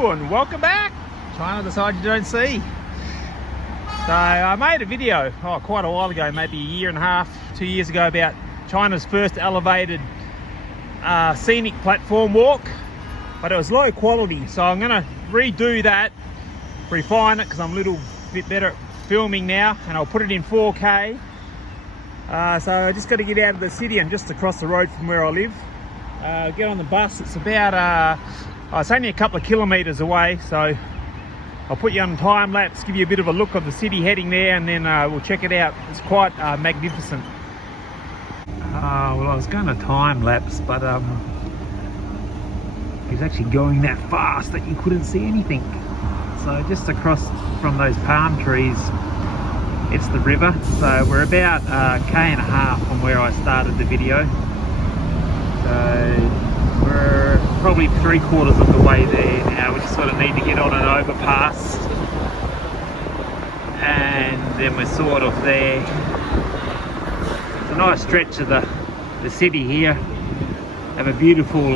Hello and welcome back. China, the side you don't see. So I made a video quite a while ago, maybe a year and a half, 2 years ago, about China's first elevated scenic platform walk, but it was low quality. So I'm going to redo that, refine it, because I'm a little bit better at filming now, and I'll put it in 4K. So I just got to get out of the city. I'm just across the road from where I live. Get on the bus. It's about it's only a couple of kilometers away, so I'll put you on time lapse, give you a bit of a look of the city heading there, and then we'll check it out. It's quite magnificent. Well, I was going to time lapse, but it was actually going that fast that you couldn't see anything. So just across from those palm trees, it's the river. So we're about a K&a-half from where I started the video. So we're probably 3/4 of the way there now. We just sort of need to get on an overpass, and then we're sort of there. It's a nice stretch of the city here. Have a beautiful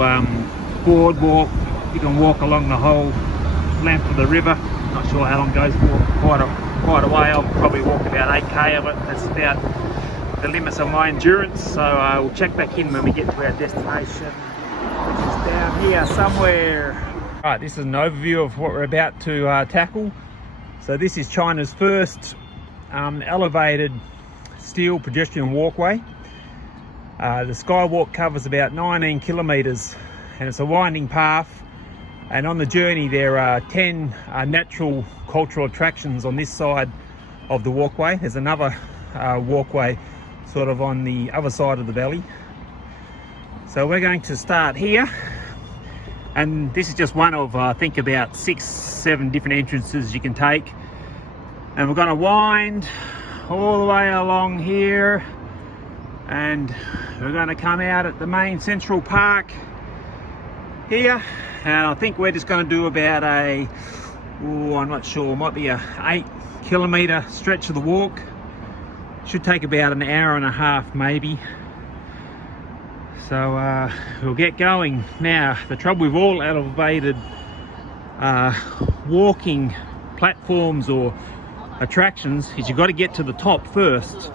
boardwalk. You can walk along the whole length of the river. Not sure how long it goes for. Quite a way. I'll probably walk about 8K of it. That's about the limits of my endurance. So we'll check back in when we get to our destination, which is down here somewhere. Right, this is an overview of what we're about to tackle. So this is China's first elevated steel pedestrian walkway. The skywalk covers about 19 kilometers, and it's a winding path. And on the journey there are 10 natural cultural attractions on this side of the walkway. There's another walkway sort of on the other side of the valley. So we're going to start here, and this is just one of I think about 6-7 different entrances you can take, and we're going to wind all the way along here, and we're going to come out at the main central park here, and I think we're just going to do about I'm not sure, might be a 8-kilometer stretch of the walk. Should take about an hour and a half maybe. So we'll get going. Now, the trouble with all elevated walking platforms or attractions is you've got to get to the top first.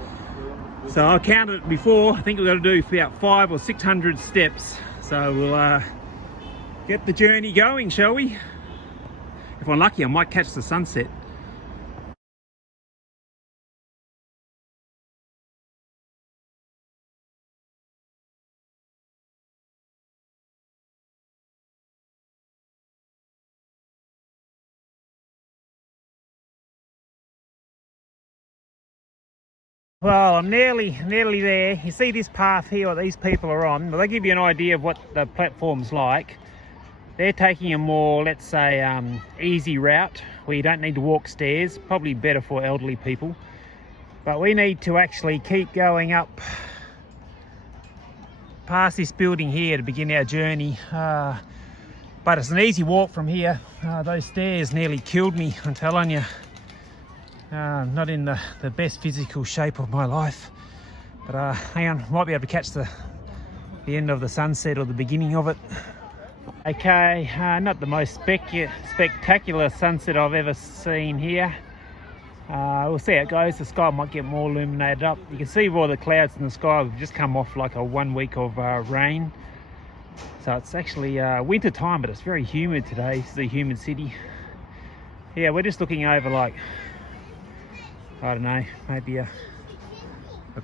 So I counted it before. I think we've got to do about 500 or 600 steps. So we'll get the journey going, shall we? If I'm lucky, I might catch the sunset. Well, I'm nearly there. You see this path here, what these people are on? Well, they give you an idea of what the platform's like. They're taking a more, let's say, easy route where you don't need to walk stairs. Probably better for elderly people. But we need to actually keep going up past this building here to begin our journey. But it's an easy walk from here. Those stairs nearly killed me, I'm telling you. Not in the best physical shape of my life, but hang on, might be able to catch the end of the sunset or the beginning of it. Okay, not the most spectacular sunset I've ever seen here. We'll see how it goes. The sky might get more illuminated up. You can see all the clouds in the sky. We've just come off like a 1 week of rain, so it's actually winter time, but it's very humid today. This is a humid city. Yeah, we're just looking over like, I don't know, maybe a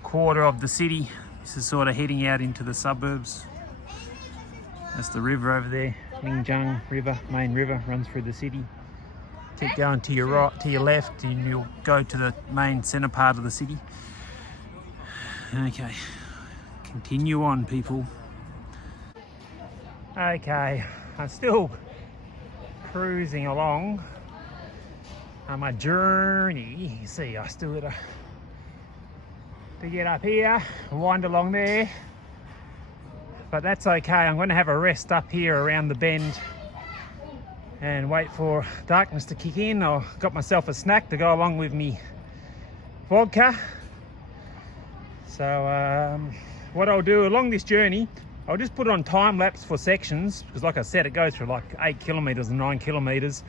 quarter of the city. This is sort of heading out into the suburbs. That's the river over there, Linjiang River, main river, runs through the city. Keep going to your right, to your left, and you'll go to the main centre part of the city. Okay, continue on, people. Okay, I'm still cruising along on my journey. You see, I still got to get up here and wind along there, but that's okay. I'm going to have a rest up here around the bend and wait for darkness to kick in. I've got myself a snack to go along with me vodka. So what I'll do along this journey, I'll just put it on time lapse for sections, because like I said, it goes for like 8 kilometers and 9 kilometers.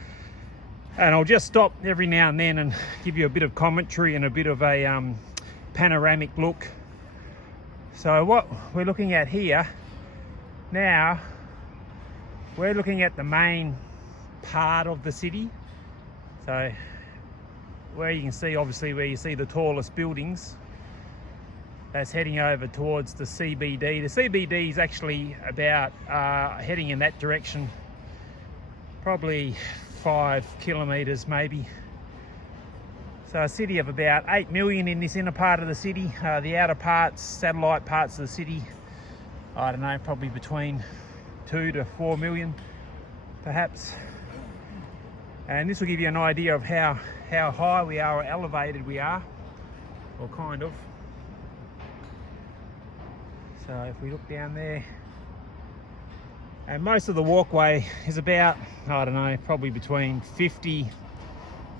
And I'll just stop every now and then and give you a bit of commentary and a bit of a panoramic look. So what we're looking at here now, we're looking at the main part of the city. So where you can see, obviously, where you see the tallest buildings, that's heading over towards the CBD. The CBD is actually about heading in that direction, probably 5 kilometers maybe. So a city of about 8 million in this inner part of the city. The outer parts, satellite parts of the city, I don't know, probably between 2 to 4 million perhaps. And this will give you an idea of how high we are, or elevated we are, or kind of. So if we look down there, and most of the walkway is about, I don't know, probably between 50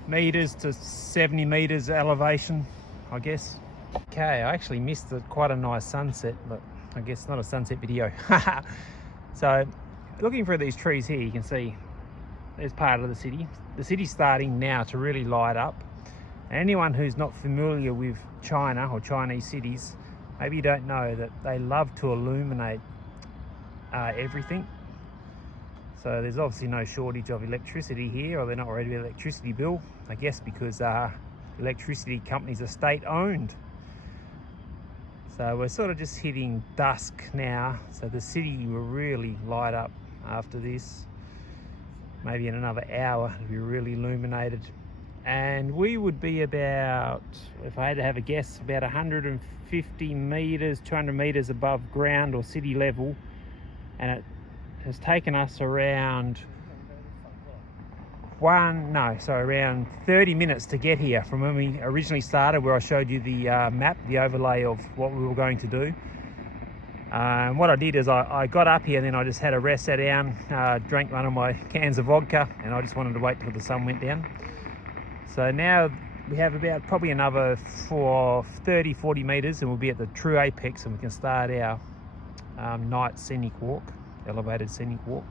meters to 70 meters elevation, I guess. Okay, I actually missed quite a nice sunset, but I guess not a sunset video. So looking through these trees here, you can see there's part of the city. The city's starting now to really light up. And anyone who's not familiar with China or Chinese cities, maybe you don't know that they love to illuminate everything. So there's obviously no shortage of electricity here, or they're not worried about electricity bill, I guess because electricity companies are state owned. So we're sort of just hitting dusk now, so the city will really light up after this. Maybe in another hour it'll be really illuminated. And we would be about, if I had to have a guess, about 150 meters, 200 meters above ground or city level. And it has taken us around around 30 minutes to get here from when we originally started, where I showed you the map, the overlay of what we were going to do. And what I did is I got up here and then I just had a rest, sat down, drank one of my cans of vodka, and I just wanted to wait till the sun went down. So now we have about probably another 30-40 meters and we'll be at the true apex, and we can start our night scenic walk, elevated scenic walk.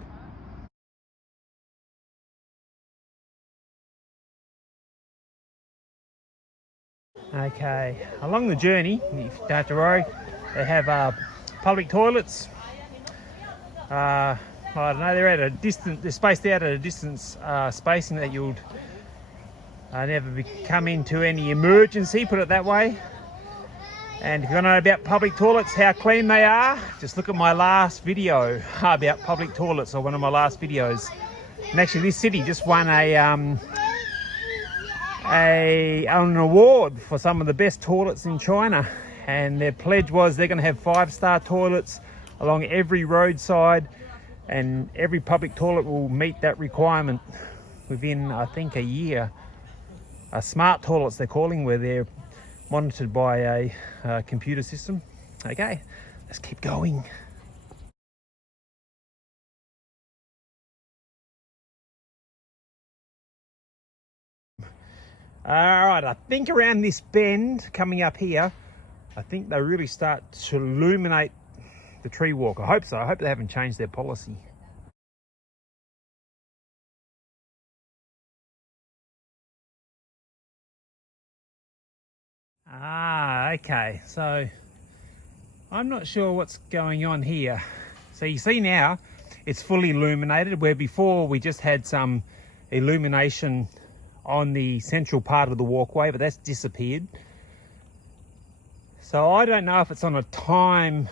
Okay, along the journey, you don't have to worry, they have public toilets. I don't know, they're at a distance, they're spaced out at a distance spacing that you'll never come into any emergency, put it that way. And if you want to know about public toilets, how clean they are, just look at my last video about public toilets, or one of my last videos. And actually this city just won an award for some of the best toilets in China, and their pledge was they're going to have 5-star toilets along every roadside, and every public toilet will meet that requirement within, I think, a year. Smart toilets they're calling, where they're monitored by a computer system. Okay, let's keep going. All right, I think around this bend coming up here, I think they really start to illuminate the tree walk. I hope so. I hope they haven't changed their policy. Okay, so I'm not sure what's going on here. So you see now it's fully illuminated, where before we just had some illumination on the central part of the walkway, but that's disappeared. So I don't know if it's on a timer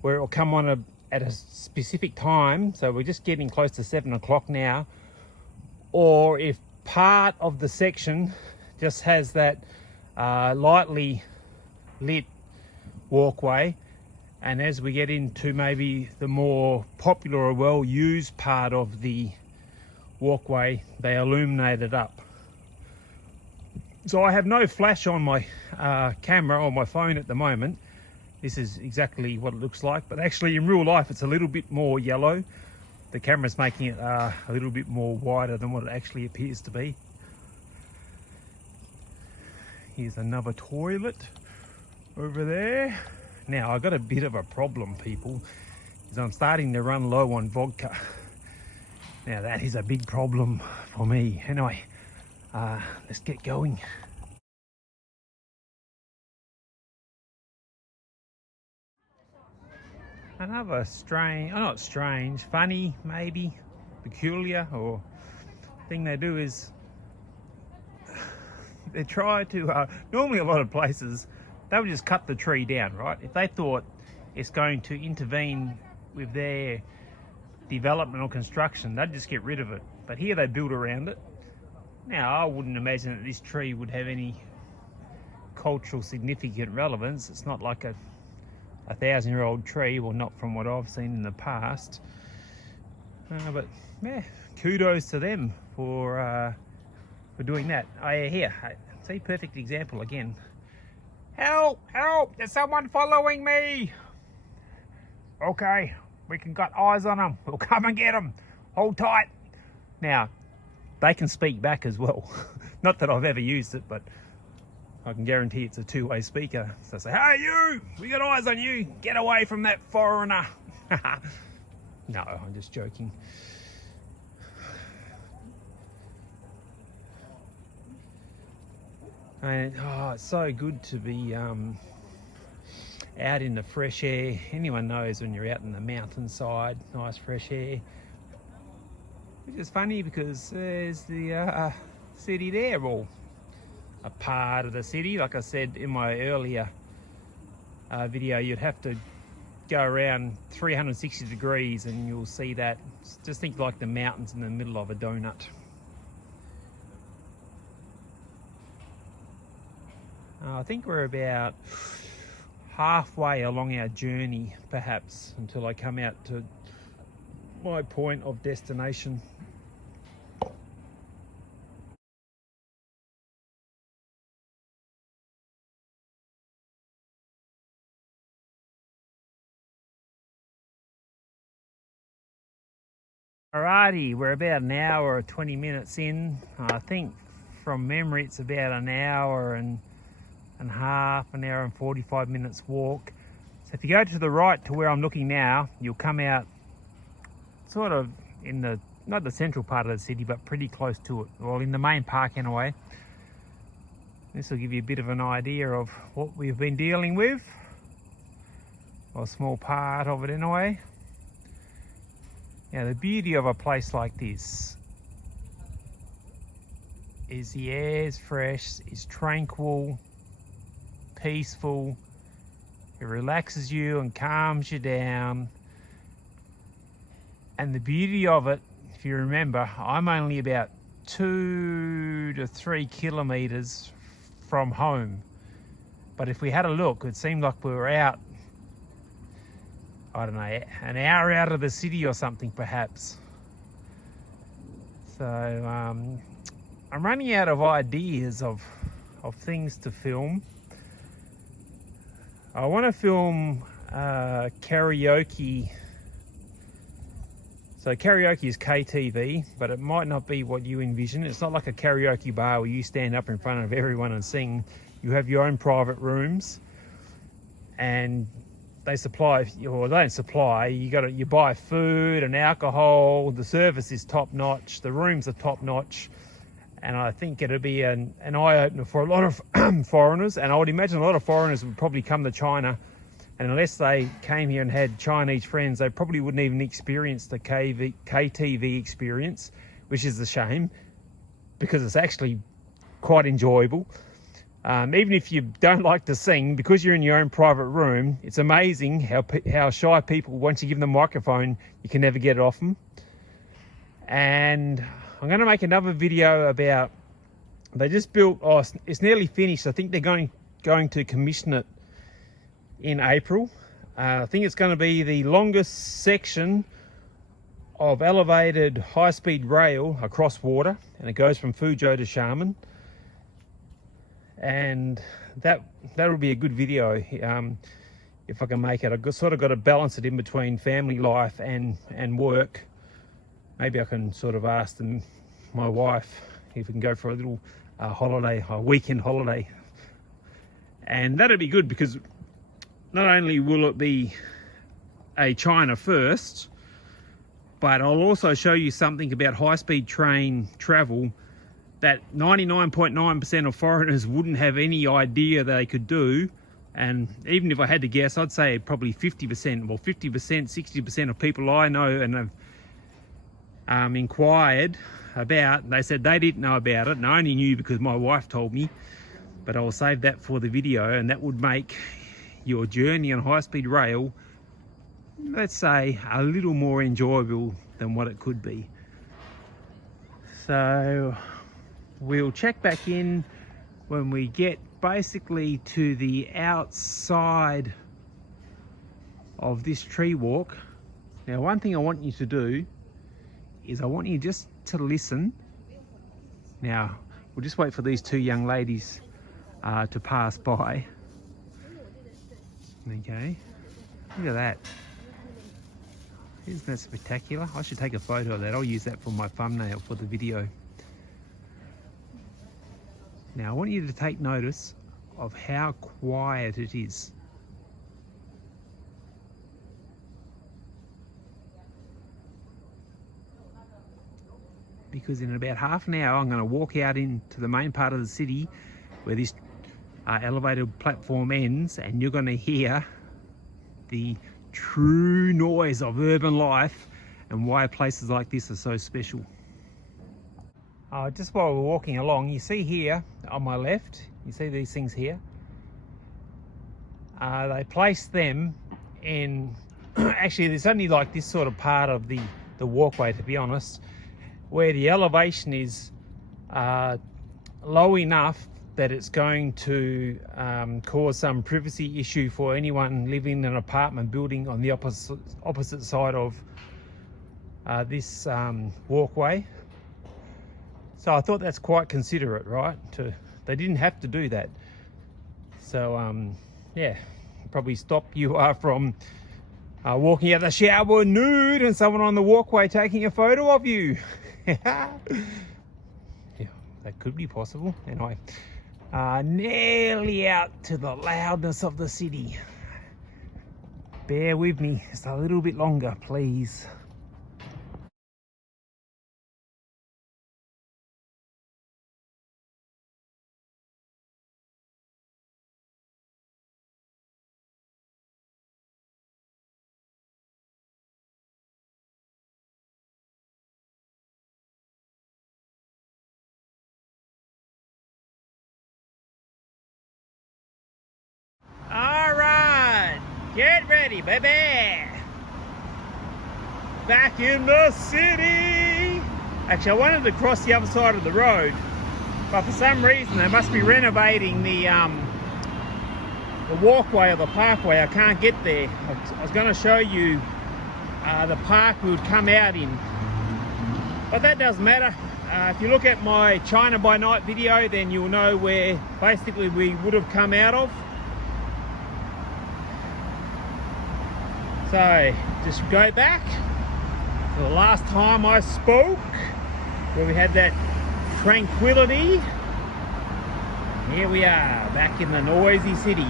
where it will come on at a specific time. So we're just getting close to 7 o'clock now, or if part of the section just has that lightly lit walkway, and as we get into maybe the more popular or well-used part of the walkway, they illuminate it up. So I have no flash on my camera or my phone at the moment. This is exactly what it looks like, but actually in real life it's a little bit more yellow. The camera's making it a little bit more wider than what it actually appears to be. Here's another toilet over there. Now, I got a bit of a problem, people, is I'm starting to run low on vodka. Now, that is a big problem for me. Anyway, let's get going. Another strange, oh, not strange, funny, maybe, peculiar, or thing they do is they try to, normally a lot of places, they would just cut the tree down, right? If they thought it's going to intervene with their development or construction, they'd just get rid of it. But here they build around it. Now, I wouldn't imagine that this tree would have any cultural significant relevance. It's not like a 1,000-year-old tree, well, not from what I've seen in the past. But yeah, kudos to them for doing that. Oh yeah, here, see, perfect example again. Help! Help! There's someone following me! Okay, we can got eyes on them. We'll come and get them. Hold tight. Now, they can speak back as well. Not that I've ever used it, but I can guarantee it's a two-way speaker. So I say, hey you! We got eyes on you! Get away from that foreigner! No, I'm just joking. And oh, it's so good to be out in the fresh air. Anyone knows when you're out in the mountainside, nice fresh air. Which is funny because there's the city there, well, a part of the city. Like I said in my earlier video, you'd have to go around 360 degrees and you'll see that. Just think like the mountains in the middle of a donut. I think we're about halfway along our journey, perhaps, until I come out to my point of destination. Alrighty, we're about an hour or 20 minutes in. I think from memory it's about an hour and half, an hour and 45 minutes walk. So if you go to the right to where I'm looking now, you'll come out sort of in the, not the central part of the city, but pretty close to it. Well, in the main park anyway. This will give you a bit of an idea of what we've been dealing with. Or a small part of it anyway. Now the beauty of a place like this is the air is fresh, it's tranquil, peaceful, it relaxes you and calms you down. And the beauty of it, if you remember, I'm only about 2 to 3 kilometers from home. But if we had a look, it seemed like we were out, I don't know, an hour out of the city or something perhaps. So I'm running out of ideas of things to film. I want to film karaoke. So karaoke is KTV, but it might not be what you envision. It's not like a karaoke bar where you stand up in front of everyone and sing. You have your own private rooms, and they supply, or they don't supply, you buy food and alcohol. The service is top notch, the rooms are top notch. And I think it'll be an eye-opener for a lot of foreigners. And I would imagine a lot of foreigners would probably come to China. And unless they came here and had Chinese friends, they probably wouldn't even experience the KTV experience, which is a shame, because it's actually quite enjoyable. Even if you don't like to sing, because you're in your own private room, it's amazing how shy people, once you give them a microphone, you can never get it off them. And I'm going to make another video about, they just built, oh, it's nearly finished. I think they're going to commission it in April. I think it's going to be the longest section of elevated high-speed rail across water, and it goes from Fuzhou to Xiamen. And that'll be a good video if I can make it. I've sort of got to balance it in between family life and work. Maybe I can sort of ask my wife if we can go for a little holiday, a weekend holiday. And that'd be good, because not only will it be a China first, but I'll also show you something about high-speed train travel that 99.9% of foreigners wouldn't have any idea they could do. And even if I had to guess, I'd say probably 50%, well 50%, 60% of people I know and have inquired about, they said they didn't know about it, and I only knew because my wife told me. But I'll save that for the video, and that would make your journey on high-speed rail, let's say, a little more enjoyable than what it could be. So we'll check back in when we get basically to the outside of this tree walk. Now, one thing I want you to do is I want you just to listen. Now, we'll just wait for these two young ladies to pass by. Okay, look at that. Isn't that spectacular? I should take a photo of that. I'll use that for my thumbnail for the video. Now I want you to take notice of how quiet it is. Because in about half an hour I'm going to walk out into the main part of the city where this elevated platform ends, and you're going to hear the true noise of urban life and why places like this are so special. Just while we're walking along, you see here on my left, you see these things here? They placed them in, actually there's only like this sort of part of the walkway, to be honest, where the elevation is low enough that it's going to cause some privacy issue for anyone living in an apartment building on the opposite side of this walkway. So I thought that's quite considerate, right? They didn't have to do that. So yeah, probably stop you from walking out the shower nude and someone on the walkway taking a photo of you. Yeah, that could be possible. Anyway, nearly out to the loudness of the city. Bear with me just a little bit longer, please. Alright, get ready, baby! Back in the city! Actually, I wanted to cross the other side of the road, but for some reason they must be renovating the walkway or the parkway. I can't get there. I was going to show you the park we would come out in, but that doesn't matter. If you look at my China by night video, then you'll know where basically we would have come out of. So just go back to the last time I spoke, where we had that tranquility. Here we are, back in the noisy city.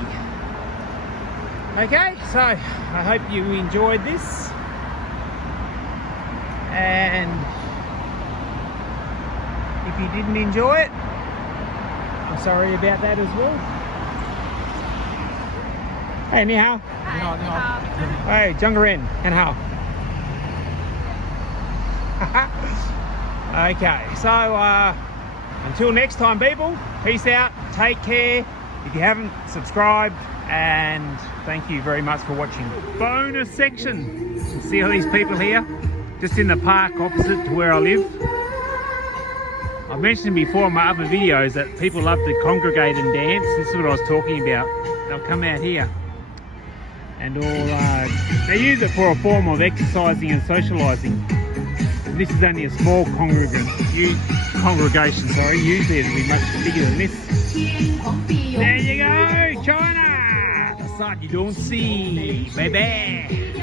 Okay, so I hope you enjoyed this, and if you didn't enjoy it, I'm sorry about that as well. Hey, ni hao. Hey, Jungarin, and how? Okay, so until next time, people, peace out, take care. If you haven't, subscribed, and thank you very much for watching. Bonus section. See all these people here, just in the park opposite to where I live. I've mentioned before in my other videos that people love to congregate and dance. This is what I was talking about. They'll come out here and all, they use it for a form of exercising and socialising. And this is only a small congregation, sorry. Usually it'll be much bigger than this. There you go, China! The side you don't see, baby!